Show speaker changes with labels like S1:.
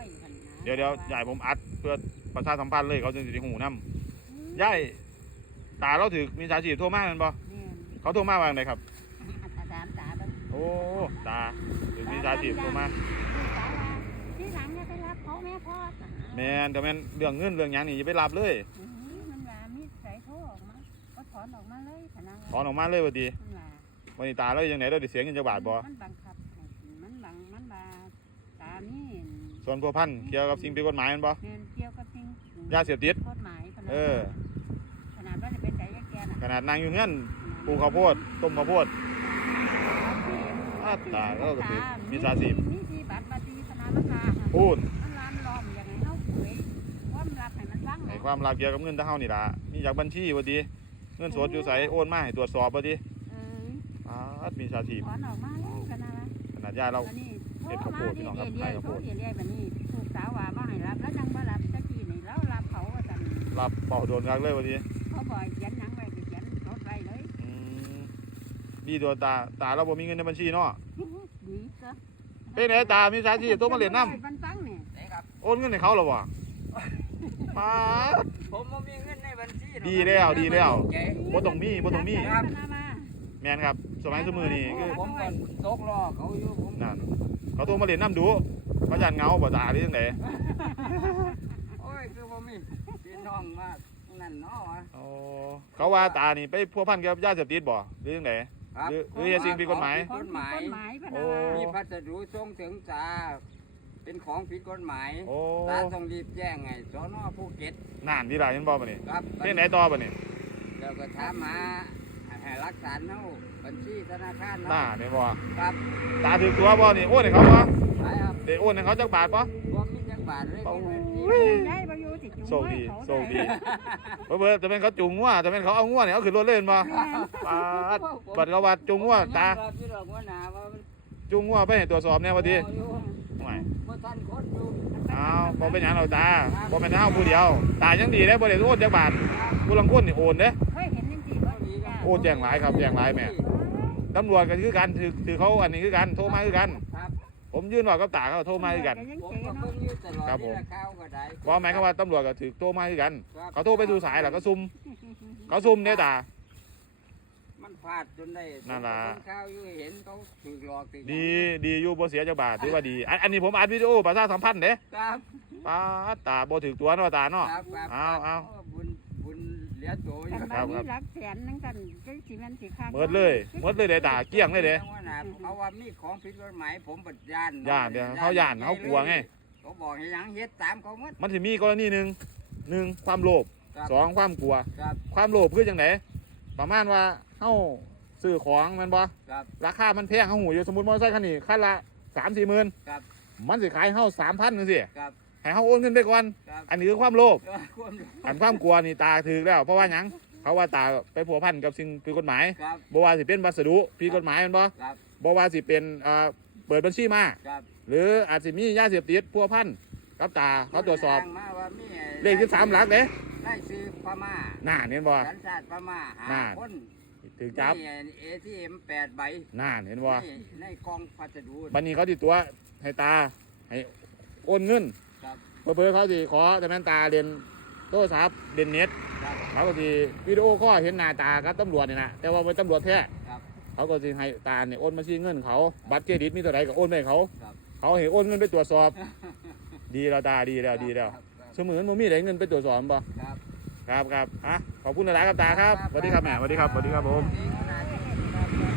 S1: เดี๋ยวใหญ่ผมอัดเพื่อประชาสัมพันธ์เลยเขาจะสิหูน้ำย่ายตาเราถือมีสาชีพโทรมาแม่นบ่เขาโทรมาว่าไงครับโอ้ตาถือมีสาชีพโทรมา
S2: ที่หลังเนี่ยไปรับเขาแม่พ่อ
S1: แม่นแต่แม่นเรื่องเงินเรื่องหยังนี่อย่าไปรับเลย
S2: มันว่ามีใส่โทรออกมาก็ถอนออกมาเลย
S1: ถอนออกมาเลยว่าดีวันนี้ตาเรายังไงเราได้เสียเงินจักบาทบ่
S2: มันบังคับมันว่าตานี่
S1: ส่วนพัวพันเกี่ยวกับสิ่งผิดกฎหมายมันบ่
S2: เกี่ยวกับสิ่ง
S1: ยาเสพติด
S2: กฎหมายขนาดว่าจะเป็นใจแก่
S1: ขนาดนางอยู่เงินปลูกข้าวโพดต้มข้าวโพดตาก็คือมีสาชีพ
S2: มีที่บัตรบัตรีธนาคาร
S1: พูด
S2: มันล้อมอย่างไงเขาเผยความลับให้มันฟัง
S1: ในความลับเกี่ยวกับเงินเท่านี่ล่ะมีจากบัญชีว่าดีเงินสดอยู่ใส่โอนมาให้ตรวจสอบว่าดีมีสาชีพ
S2: ถอนออกมาแล้ว
S1: ขนาดญาติเราเก็บข้าวโพดพี่น้องครับขายข้าวโพด
S2: แบบนี้ถูกสาวว่าให้รับแล้วยังว่ารับตะกี้นี่แล้วรับเขาว่า
S1: รับเป่าโดนกันเลยว่าดี
S2: เขาบอกยันยังไว้ก็ยันรถไว้เลย
S1: ดีตัวตาเราบ่มีเงินในบัญชีเนาะ
S2: ดีก็
S1: เป็นไงตามีสาชีพต้องมาเรียนน้ำโอนเงินให้เขาหรอวะมา
S3: ผมบ่มีเงินในบัญชี
S1: ดีแล้วบ่ต้องมีแมนครับสมัยสมือนี่คือ
S3: ผมก็ตกล้อเขาอยู่ผม
S1: นั่นเขาโทรมาเรียนน้ำดูเขาจันเงาบ่ตาหรือยังไง
S3: โอ้ยคือบ่มีพี่น้องมานั่นเนาะ
S1: เขาว่าตานี่ไปพัวพันกับยาเสพติดบ่หรือยังไงหรือสิ่งผิดกฎหมาย
S3: มีพัสดุส่งถึงตาเป็นของผิดกฎหมายตาต้องรีบแจ้งไงสน.ภูเก็ต
S1: นานที่ไรเห็นบ่ปะนี่เป็นไหนต่อปะนี่
S3: แล้วก็ถามมาให้รักษาเนาบัญชีธนาคาร
S1: น่าเนี่ยบ่
S3: ครับ
S1: ตาถือตัวบ่นี่โอนให้เขาบ่
S3: ใช่ครับ
S1: ได้โอนให้เขาจักบาทบ่
S3: มีจักบาทเลย
S1: โชคดีเบิ่จะเป็นเขาจุงงัวจะเป็นเขาเอางัวเนี่ยเอาขึ้นรถเล่นบ่บัดเขาวัดจุงงัวตาจุงงัวไปให้ตรวจสอบเนี่ยว่าดีบ่เป็นหยังเราตาบ่เป็นเฮาผู้เดียวตายังดีเด้บ่ได้โอนจักบาทผู้ลังคนนี่โอนเด้โอนแจ้งหลายครับแจ้งหลายแม่ตำรวจก็คือกันถือเขาอันนี้คือกันโทรมาคือกันผมยื่นว่ากับตาเขาโทรมาคือกันครับผมว่าหมายความว่าตำรวจก็ถือโทรมาคือกันเขาโทรไปดูสายแล้วก็ซุ่มเขาซุ่มเนี่ยตา
S3: มันพลาดจนได้
S1: นั่นล่ะ
S3: ข้าวอยู่เห็นเขาถือหลอก
S1: ดีอยู่บ่เสียจักบาทถือว่าดีอันนี้ผมอัดวิดีโอประชาสัมพันธ์เด้
S3: ครับ
S1: ป้าตาบ่ถือตัวเนาะตาเนาะเอา
S3: บุญเหลือโตอยู่
S2: ครับรักแสนนั่งกันก็สิแม่นสิค่า
S1: หมดเลยเด้ตาเกี้ยงเลยเด้
S3: เขาว่ามีของผิดกฎหมายผมปัดย่าน
S1: เดี๋ยวเขาย่านเขากลัวไง
S3: เขาบอกให้ยังเฮ็ดตามเขาหมด
S1: มันสิมีกรณีหนึ่งความโลภ2ความกลัวความโลภคือจังไดประมาณว่าเฮาซื้อของมันบ่ราคามันแพงเฮาหูอยู่สมมุติมอเตอร์ไซค์คันนี้คันละ 3-4 หมื่นมันสิขายเฮา 3,000 จังซี่ให้เฮาโอนเงินไปก่อนอันนี้คือความโลภอันความกลัวนี่ตาถือแล้วเพราะว่าหยังเขาว่าตาไปผัวพันกับสิ่งผิดกฎหมายบ่ว่าสิเป็นวัสดุผิดกฎหมายแม่นบ่ว่าสิเป็นเปิดบัญชีมาหรืออาจสิมียาเสพติดผัวพันกับตาเขาตรวจสอบเลข13หลักเด้
S3: ได้ซื้อพม่า
S1: น่าเห็นบ่
S3: สัญชาติพม่า5 คน
S1: ถึงจับ
S3: ATM 8 ใบ
S1: น่าเห็นบ่
S3: ในกองพัสดุ
S1: บัดนี้เขาติดตัวให้ตาให้โอนเงินเพื่อเขาสิขอแต่แม่นตาเรียนโทรศัพท์เรียนเน็ตเขาก็สิวิดีโอคอลเห็นหน้าตากับตำรวจนี่นะแต่ว่าเป็นตำรวจแท้เขาก็สิให้ตาเนี่ยโอนมาชี้เงินเขาบัตรเครดิตมีเท่าไหร่ก็โอนไปเขาให้โอนเงินไปตรวจสอบดีแล้วตาดีแล้วเสมือนมันมีอะไรเงินไปตรวจสอบบ่ครับขอบคุณหลายๆครับตาครับสวัสดีครับแม่สวัสดีครับผม